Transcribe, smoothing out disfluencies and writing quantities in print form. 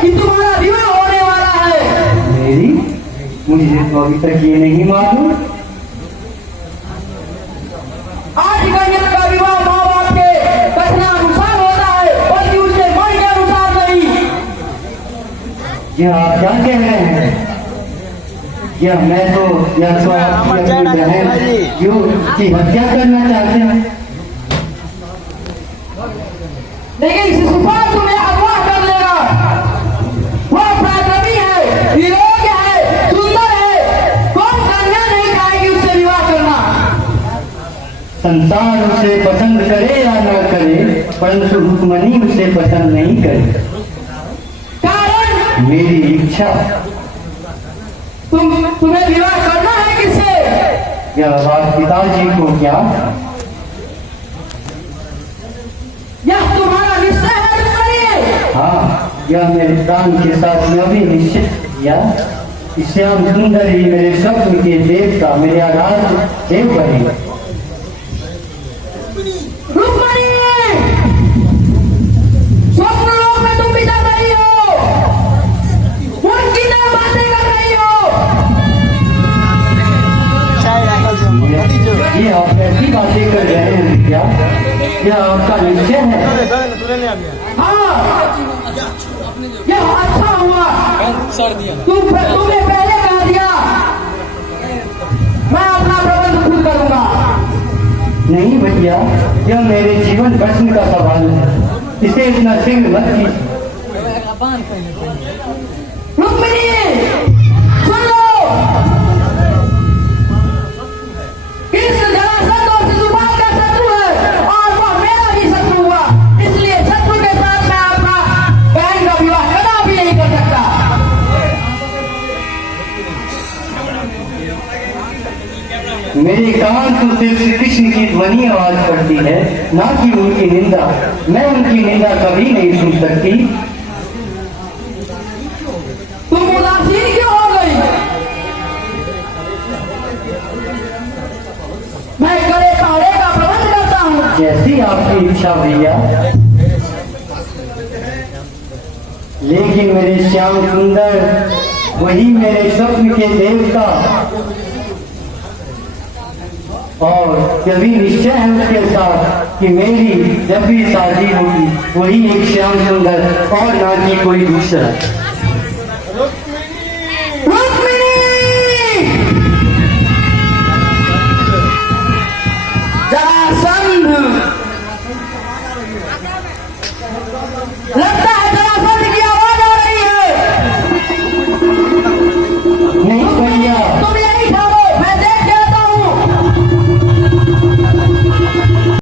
कि तुम्हारा विवाह होने वाला है। मेरी? मुझे तो अभी तक ये नहीं मालूम। 8 कन्या का विवाह माँ बाप के कथनानुसार होता है, बल्कि उसके मन के अनुसार नहीं। यह आप क्या कह रहे हैं? यह तो आपकी अपनी बहन क्यों की हत्या करना चाहते हैं। लेकिन शिशुपाल तुम्हें अगवा कर लेगा। वह पराक्रमी है, विरोध है, सुंदर है, कौन कन्या नहीं चाहेगी उससे विवाह करना। संसार उसे पसंद करे या न करे, परंतु रुक्मणी उसे पसंद नहीं करे। कारण? मेरी इच्छा। तुम्हें विवाह करना है किससे? यह बात पिताजी को क्या? यह तुम्हारा निश्चय है रुक्मणी? हाँ, यह मेरे प्राण के साथ यह भी निश्चित किया। श्याम सुंदर ही मेरे स्वप्न के देवता, मेरे आराध्य देव बने। रुक्मणी, स्वप्न लोक में तुम भी जा रही हो, उनकी तरह बातें कर रही हो। ये आप कैसी बातें कर रहे हैं क्या? यह आपका निश्चय है? हाँ, यह अच्छा हुआ तुमने पहले कह दिया। मैं अपना प्रबंध खुद करूंगा। नहीं भैया, यह मेरे जीवन प्रश्न का सवाल है, इसे इतना शीघ्र मत कीजिए। रुक्मिणी, सुन लो। कृष्ण जरासंध और शिशुपाल का शत्रु है और वह मेरा भी शत्रु हुआ, इसलिए शत्रु के साथ मैं अपना बहन का विवाह कदापि नहीं कर सकता। मेरे कान तो सिर्फ श्री कृष्ण की ध्वनि आवाज करती है, ना कि उनकी निंदा। मैं उनकी निंदा कभी नहीं सुन सकती। तुम उदासीन क्यों हो गई? मैं कड़े पहरे का प्रबंध करता हूँ। जैसी आपकी इच्छा भैया, लेकिन मेरे श्याम सुंदर वही मेरे स्वप्न के देवता, और यह भी निश्चय है उसके साथ कि मेरी जब भी शादी होगी वही एक श्याम सुंदर और ना कि कोई दूसरा। जरासंध, लगता